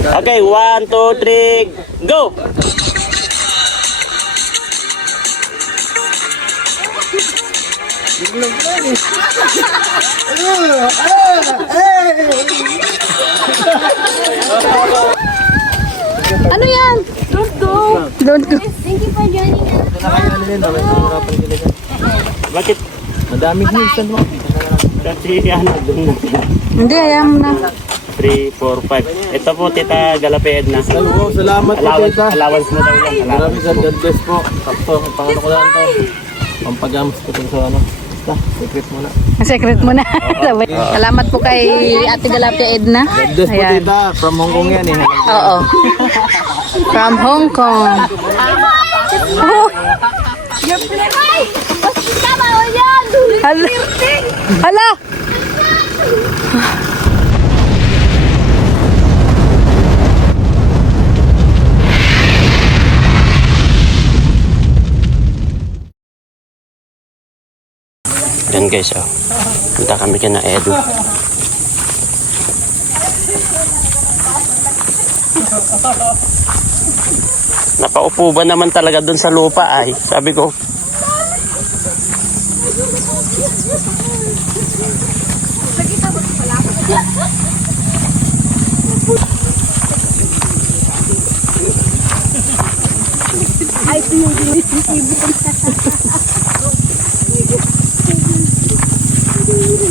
Okay, 1, 2, 3, go! Ano yan? Don't go. Don't go. Thank you for joining us. Bakit? Madaming minsan mo. Kasi ano, doon na. Hindi, ayaw mo na. 3, 4, 5. Ito po, Tita Galaped na. Ano, salamat po, Allowance, tita. allowance mo daw yan. Marami Allowance sa mo. God bless po. Kapto, pangano ko lang to. Pampagams ko sa ano. Basta, secret muna. Secret mo na. Salamat po kay Ate Galapia Edna. God bless po, Ayan. tita. From Hong Kong yan eh. Oo. From Hong Kong. Oh, hala. Hala. Yan guys, oh. Punta kami kina Edu. Napaupo ba naman talaga doon sa lupa ay? Sabi ko.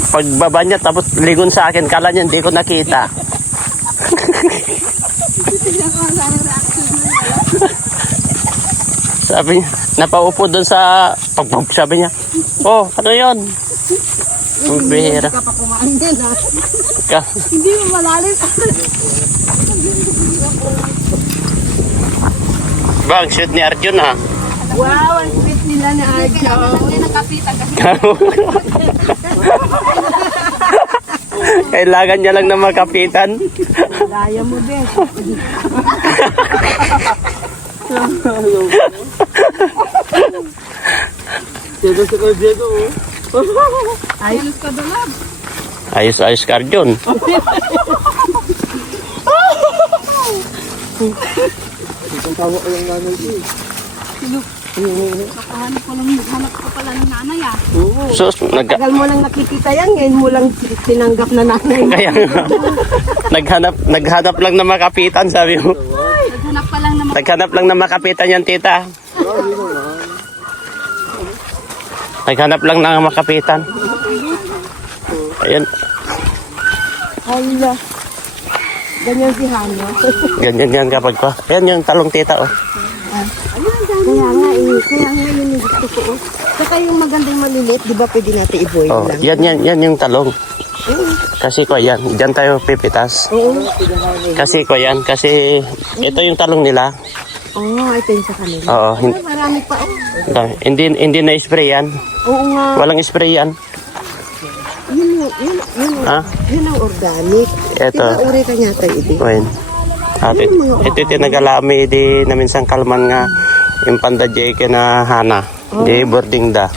Pagbaba niya tapos ligon sa akin, kala niya hindi ko nakita. Sabi niya, napaupo doon sa pagbog, sabi niya, oh, ano yun? Bihira. Hindi mo malalim. Bang, shoot ni Arjun ha. Wow, ang sweet nila ni Arjo. Hindi nakapitan kasi. Kailangan niya lang na makapitan. Daya mo din. Diego si Kuya Diego, oh. Ayos ka doon. Ayos-ayos ka Arjun. Itong tawa ko yung nanay ko eh. Hanap ko pala ng nanay ah. Sus, Tagal mo lang nakikita yan, ngayon mo lang tinanggap na nanay. kaya nga. naghanap lang na makapitan, sabi mo. Naghanap pa lang naman. Naghanap lang na makapitan yan, tita. Naghanap lang na makapitan. Ayun, Hala. Ganyan si Hano. ganyan yan kapag pa. Ayan yung talong tita, oh. Kaya nga yun yung gusto ko. Saka yung magandang maliliit, di ba pwede natin i-boil Oh, lang? yan yung talong. Kasi ko yan, diyan tayo pipitas. Oo. Kasi ko yan, kasi ito yung talong nila. Oo, ito yung sa kanila. Oo, Ay, marami pa oh. hindi na spray yan. Oo nga. Walang spray yan. Yun Ha? ang organic. Ito. Uri ka niya tayo ibig. Well, ito tinagalami di na minsan kalman nga yung panda jeke na hana. Di boarding da.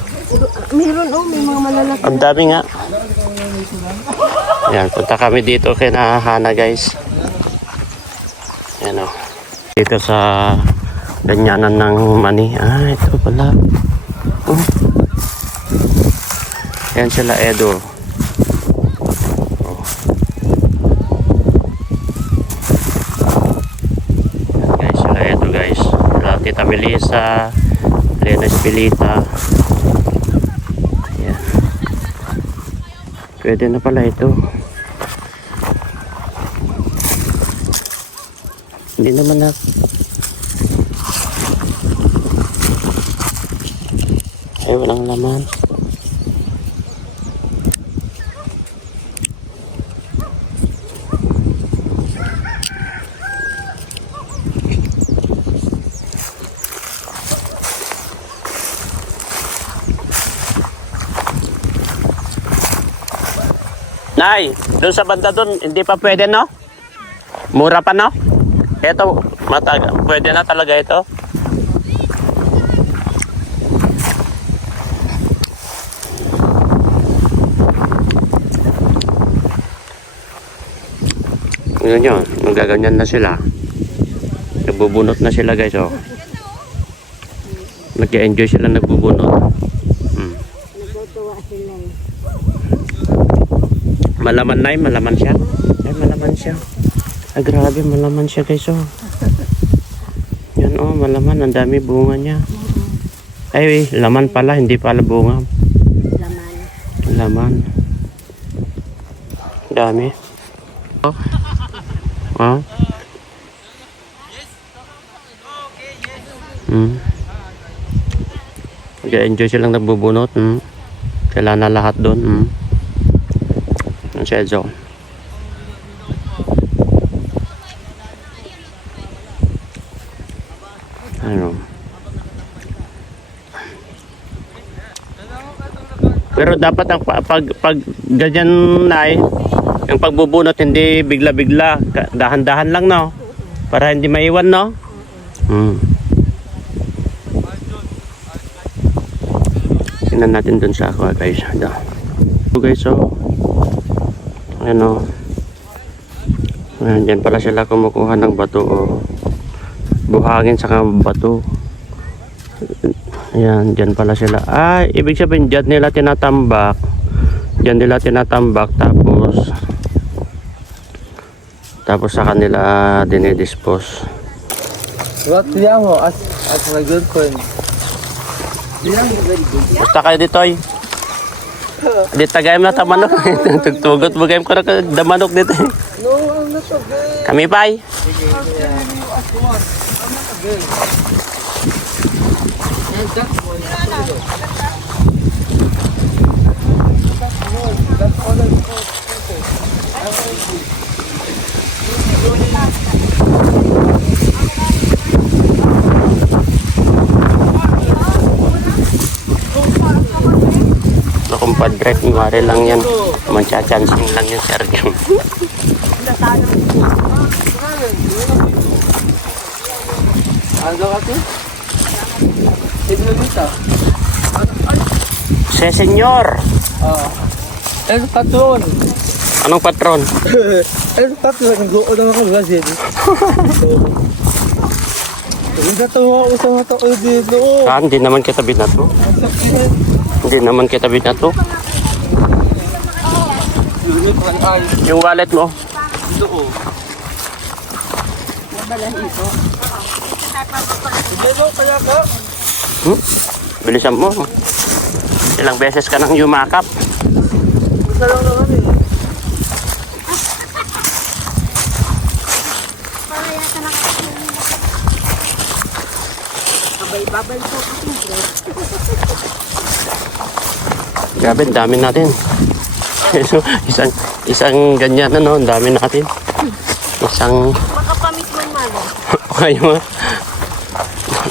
Meron may mga malalaki. Ang dami nga. Yan, punta kami dito kay na hana guys. Yan o. Dito sa ganyanan ng mani. Ah, ito pala. Oh. Yan sila Edo. Tita Melissa, Lena Espilita. Ayan. Pwede na pala ito. Hindi naman na. Ay, walang laman. Nay, doon sa banda doon, hindi pa pwede, no? Mura pa, no? Ito, pwede na talaga ito. Yun yun, nagaganyan na sila. Nagbubunot na sila guys, oh. Nag-enjoy sila nagbubunot. Natutuwa sila eh. Malaman na malaman siya. Ay, malaman siya. Ay, grabe, malaman siya guys, oh. Yan, oh, malaman. Ang dami bunga niya. Ay, laman pala, hindi pala bunga. Laman. Laman. Dami. Oh. Oh. Nag-enjoy silang nagbubunot. Kailan na lahat doon. Ang sedyo. Ano. Pero dapat ang pag ganyan na yung pagbubunot hindi bigla-bigla, dahan-dahan lang, no? Para hindi maiwan, no? Tingnan natin dun sa aqua, guys. So guys, so ano, dyan pala sila kumukuha ng bato, oh. Buhangin saka bato. Ayan, dyan pala sila. Ibig sabihin dyan nila tinatambak. Dyan nila tinatambak, tapos sa kanila dinidispose. What mo as my girlfriend? Basta kayo ditoy. Di tagay mo na tamanok. Tugtugot mo gayam ko na damanok dito. No, I'm not okay. Kami pay. Kumpadre, mare lang yan. Mancha-chancing lang yung Sergio. Ano kasi? Sino dito? Se senyor. El patron. Anong patron? El patron. Nag-uod naman ka ba siya? Hindi na tawa ko sa mata ko dito. Hindi naman kita binato. Hindi naman kita binato. Yung wallet mo. Dito ko. Dito kaya ka? Bilisan mo. Ilang beses ka nang yumakap. Isa lang naman eh. Babay po kasi Grabe, dami natin. isang ganyan ano, dami natin. Isang makapamit man malo. kayo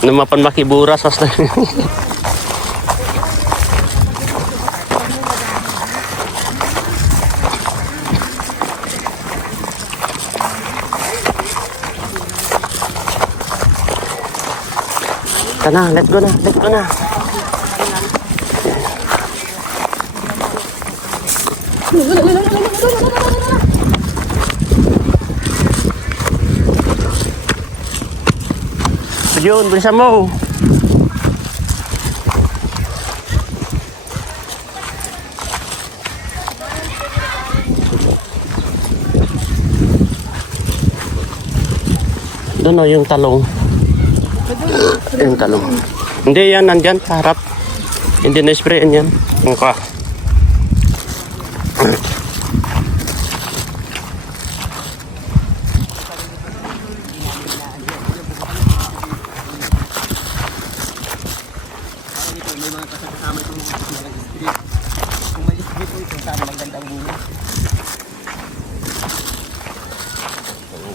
numapan makiburas hasta. Tana, let's go na. Yun, bilisan mo. Doon o, yung talong. Yung talong. Hindi yan, nandyan, sa harap. Hindi na-sprayan yan. Ang ka.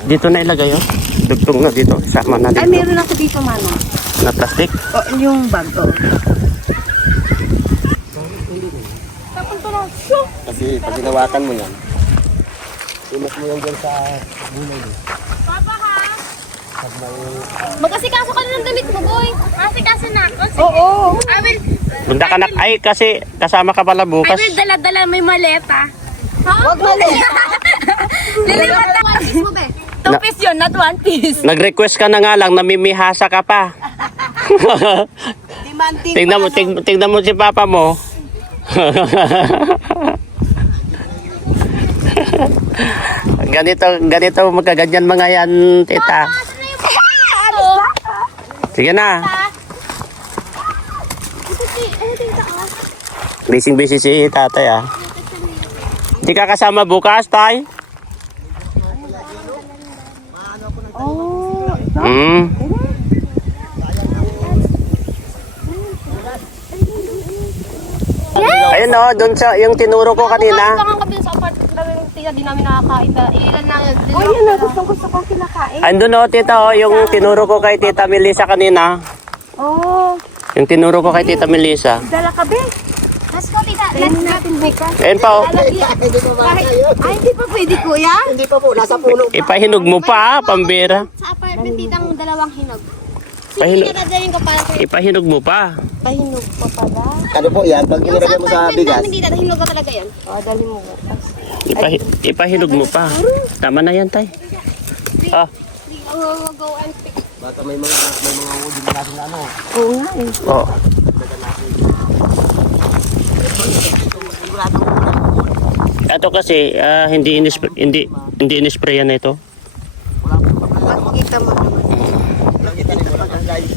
Dito na ilagay, oh. Dugtong na dito. Sama na dito. Ay, meron ako dito, mano. Na plastic. O, yung bag, o. Kasi pag ginawakan mo yan, imas mo yan dyan sa gulay. Mag-asikaso ka na ng damit mo, boy. Asikaso na ako. Oo. Bunda ka na. Ay, kasi kasama ka pala bukas. Dala-dala may maleta. Huwag mali. Lilipat na. One piece mo, be. Two piece yun, not one piece. Nag-request ka na nga lang, namimihasa ka pa. Demanding Tingnan mo si papa mo. ganito magkaganyan mga yan, tita. Sige na. Busy si tatay ah. Hindi ka kasama bukas, tay? Ayun o, doon sa yung tinuro ko kanina. Baka kami sa apartment namin, tita, di namin nakakain. Ilan na yun. Uy, yun na. Gusto ko kinakain. Andun o, tita o, yung tinuro ko kay tita Melissa kanina. Oh, Yung tinuro ko kay tita Melissa. dala ka, be. Let's go, tita. Let's natin bukas. Ayun pa o. Ay, hindi pa pwede, kuya. Hindi pa po, nasa puno. Ipahinog mo pa, pambira. Sa apartment, titang dalawang hinog. Pahinog, Dadalhin ko para sa ipahinog mo pa. Pahinog pa pala. Ano po yan? Pag yung sa nilagay mo sa apartment bigas. namin, tita, hinog ko talaga yan. O, dali mo bukas. Ipahinog mo pa. Tama na yan, tay. Ah, Go and pick. Baka may mga udin natin na ano. Oo nga eh. oh. Ito kasi hindi inisprayan na ito. Makikita mo naman. Lang kita nito lang guys.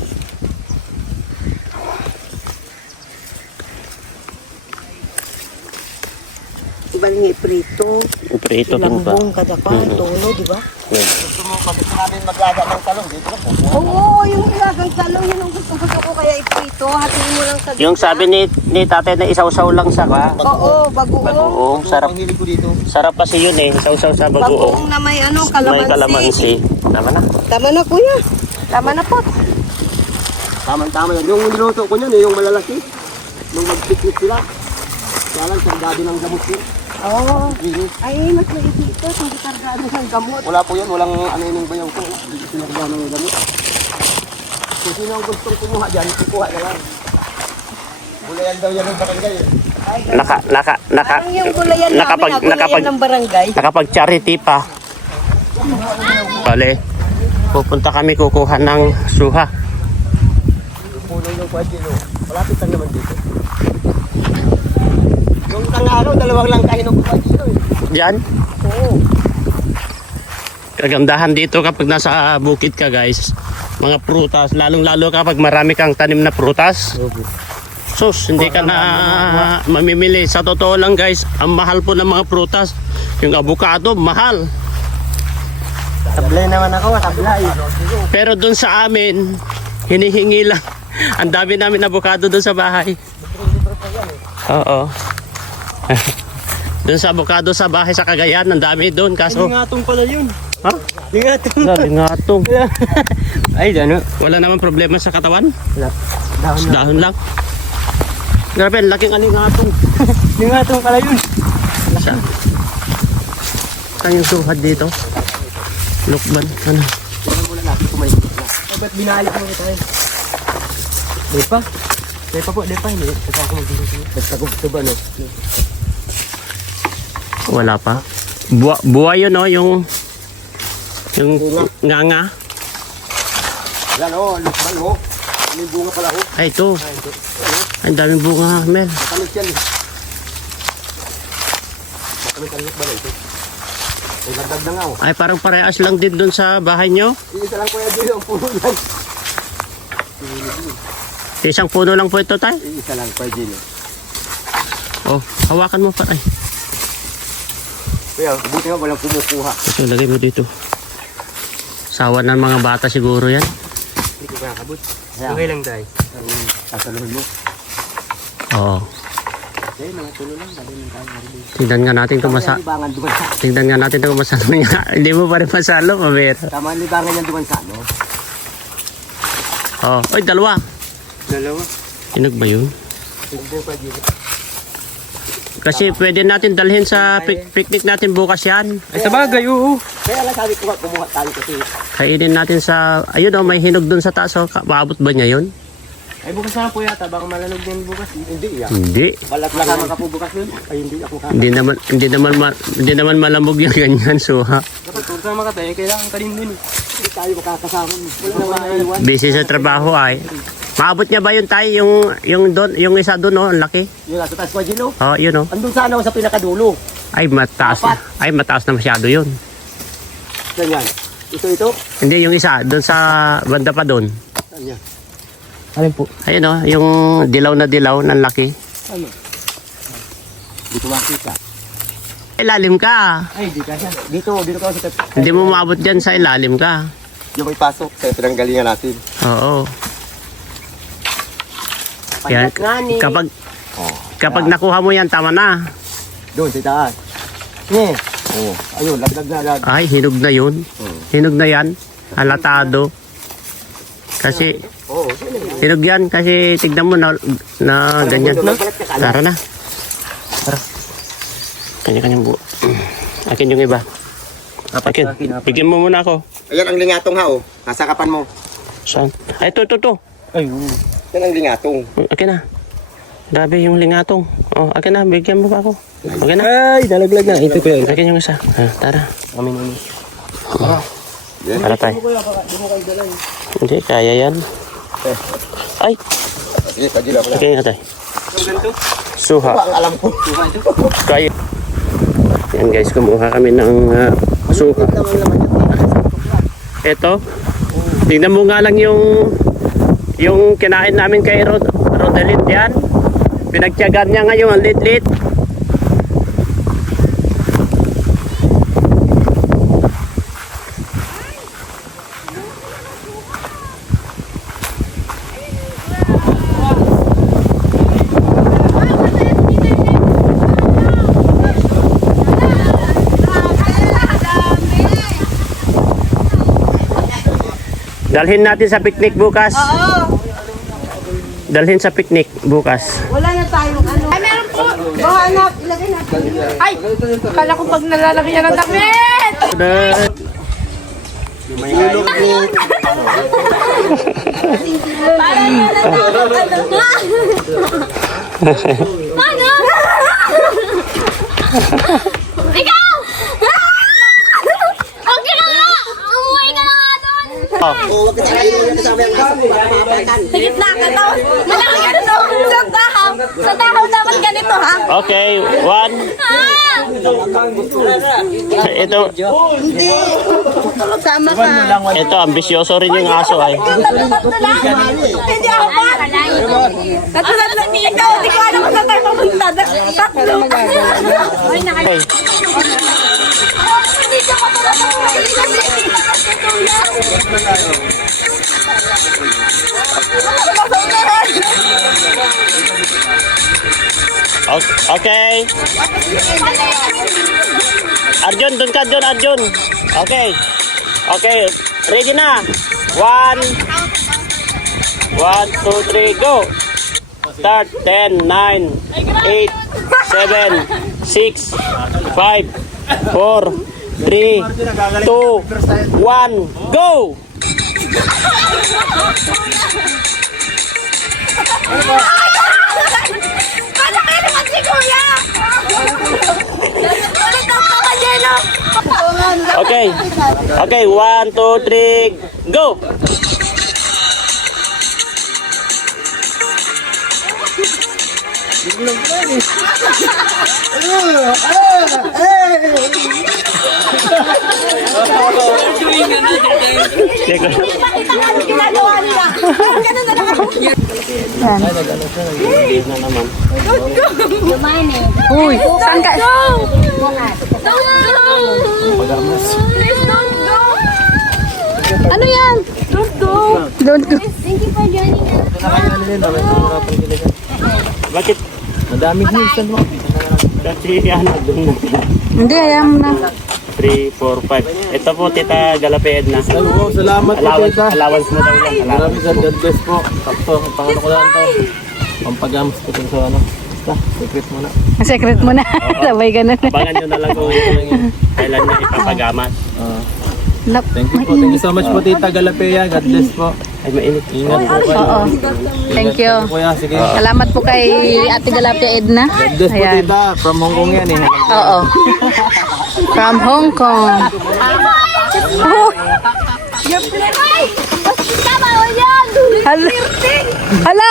Ibang iprito. Prito din pa. Lambong, kadakwan, tono, di ba? Gusto mo kapit namin maglaga ng talong dito na po. Oo, yung ilagang talong, yun ang gusto ko kaya iprito. Hatiin mo lang sa Yung sabi ni tatay na isaw-saw lang sa Oo, bagoong. bagoong. Sarap. Ang hilig ko dito. Sarap kasi yun eh. Isaw-saw sa bagoong. Bagoong na may ano, May kalamansi. kalamansi. Tama na. Tama na, kuya. Tama na po. Tama-tama yan. Yung niluto ko yun eh, yung malalaki. Nung mag-picnic sila. Kaya lang, sandado ng gamot yun. Oo. Ay, mas maisip ito. Hindi kargado ng gamot. Wala po yun, walang ano yung bayaw ko. Hindi sinagda ng gamot. Kung sino ang gustong kumuha dyan, kukuha na lang. Gulayan daw yan ng barangay eh. Parang yung gulayan namin, gulayan ng barangay. Nakapag-charity pa. Bale, pupunta kami kukuha ng suha. Puno yung Pajino. Malapit lang naman dito. Yung tangaraw, dalawang lang kahinog ko Pajino eh. Diyan. Oo. Kagandahan dito kapag nasa bukid ka guys. Mga prutas, lalong-lalo kapag marami kang tanim na prutas. Sus, hindi ka na mamimili. Sa totoo lang guys, ang mahal po ng mga prutas. Yung avocado, mahal. Tablay naman ako, tablay. Pero doon sa amin, hinihingi lang. Ang dami namin avocado doon sa bahay. Oo. Doon sa avocado sa bahay sa Cagayan, ang dami doon. Kaso, Lingatong pala yun. ha? Lingatong. Lingatong. Ay, ano? Wala naman problema sa katawan. Wala. Dahon na. Dahon lang. Grabe, ang laking alingatong. Lingatong pala yun. Sa yung suhad dito. Lukban. Ano? Tingnan muna natin kung may na. Ba't binalik mo tayo? Di pa? Di pa po, di pa. Hindi. Ito ako mag-ibig. Basta gusto ba, no? Wala pa. Buhay yun, no? Yung nganga. Yan, o. Lukban, o. May bunga pala, o. Ay, ito. Ay, ang daming bunga, Mel. Matamis yan, eh. Matamis ang lukban, ito. May lagdag na nga, o. Ay, parang parehas lang din doon sa bahay nyo. Isa lang kuya Joy, ang puno yan. Isang puno lang po ito, tay. Isa lang kuya Joy. Oh, hawakan mo pa. Ay, Kuya, buti nga walang kumukuha. ito, lagay mo dito. Sawa ng mga bata siguro yan. Hindi ko kaya kabut. Okay lang, Day. Sasaluhin mo. Oo. Day, mga tulo lang. Dali ng tayo. Tingnan nga natin kung Tama libangan duman sa. Tingnan nga natin kung masalo niya. Hindi mo pa rin masalo, pabera. Tama libangan yan duman sa, no? Oh, oy, dalawa. Dalawa. Hinog ba yun? Hindi kuya Joy. Kasi pwede natin dalhin sa picnic natin bukas yan. Ay, sa bagay, oo. Kaya lang sabi ko nga, kumuha tayo kasi. Kainin natin sa... Ayun oh, may hinog dun sa taas. Oh. Maabot ba niya yun? Ay, Ay, bukas na po yata. Baka malanog yan bukas. Hindi yan. Hindi. Balat lang naman ka po bukas yun. Ay, hindi ako ka. Hindi naman malamog yung ganyan, suha. Dapat kung saan makatayo, kailangan ka rin dun. Hindi tayo makakasama. Wala naman naiwan. Busy sa trabaho ay. Maabot niya ba yun tayo yung doon, yung isa doon, oh, ang laki? Yun, nasa taas ko, Gino. Oh, yun oh. Andun sana ako sa pinakadulo. Ay mataas. Ay mataas na masyado yun. Ganyan. Ito. Hindi yung isa doon sa banda pa doon. Ganyan. Alin po? Ayun oh, yung dilaw na dilaw ng laki. Ano? Dito makita. Ilalim ka. Ay, di ka siya. Dito ka sa Hindi mo maabot dyan sa ilalim ka. yung may pasok. Kaya pinanggalingan natin. Oo. Yan. Kapag nakuha mo yan, tama na. Doon, sa taas. Eh. Oh, ayun, lagdag na. Ay, hinog na yun. Hinog na yan. Halatado. Kasi, hinog yan. Kasi tignan mo na ganyan. Tara na. Tara. Kanya-kanyang buo. Akin yung iba. Akin. Bigyan mo muna ako. Ayan ang lingatong ha, oh. Nasakapan mo. Saan? Ay, ito. Ayun. Yan ang lingatong. Akin na. Grabe yung lingatong. Oh, akin na. Bigyan mo pa ako. Okay na. Ay, dalaglag na. Ito pa yun. Akin yung isa. Tara. Amin. Tara tayo. Hindi, kaya yan. Ay, Sige, pagila ko lang. okay nga tayo. Suha. Ang alam ko. Kaya. Yan guys, kumuha kami ng suha. Ito. Tingnan mo nga lang yung kinain namin kay Rodelit yan. Pinagtiyagaan niya ngayon ang lit-lit. Dalhin natin sa picnic bukas. Oo. Dalhin sa picnic bukas. Wala na tayong ano. Ay, meron po. Hanap. Ilagay natin. Ay! Akala ko pag nalalagyan ng damit! Ano? Ikaw! Okay na nga! Umuwi ka na nga doon! Sa gitna ka daw. Malaki ganito. Sa tahaw dapat ganito ha. Okay, one. Ito, Sama ka. ito ambisyoso rin yung aso ay. Hindi ako pa. Tatlo. Ikaw, hindi ko alam kung saan tayo papunta. Tatlo. Ay, Hoy. Okay. Arjun, dun ka dun, Arjun. Okay. Okay, ready na. 1, 2, 3, go. Start. 10, 9, 8, 7, 6, 5, 4, 3, 2, 1, go. Paano kayo naman si Kuya? Okay. Okay, 1, 2, 3, go. Pakita ka ano ginagawa nila. Ganun na lang. Na naman. Uy, saan ka? Ano yan? Don't go. Thank you for joining us. Bakit? Madaming minsan mo. Kasi ano, dun na. Hindi, ayaw mo na. 3, 4, 5. Ito po, Tita Galaped na. Salamat po, tita. Allowance mo daw yan. Allowance. Maraming sa God bless po. Sakto, pangano ko lang to. Pampagamos ko sa ano. Basta, secret mo na. Secret mo na. Sabay ka na. Abangan nyo na lang kung kailan niya ipapagamas. Thank you po. Thank you so much po, Tita Galapea. God bless po. Ay, mainit. Ingat po kayo. Oo. Thank you. Kuya, sige. Salamat po kay Ate Galapia Edna. Des po Ayan. tita, from Hong Kong yan eh. Oo. From Hong Kong. Oh, Ay! Tama mo yan! hala. Hala.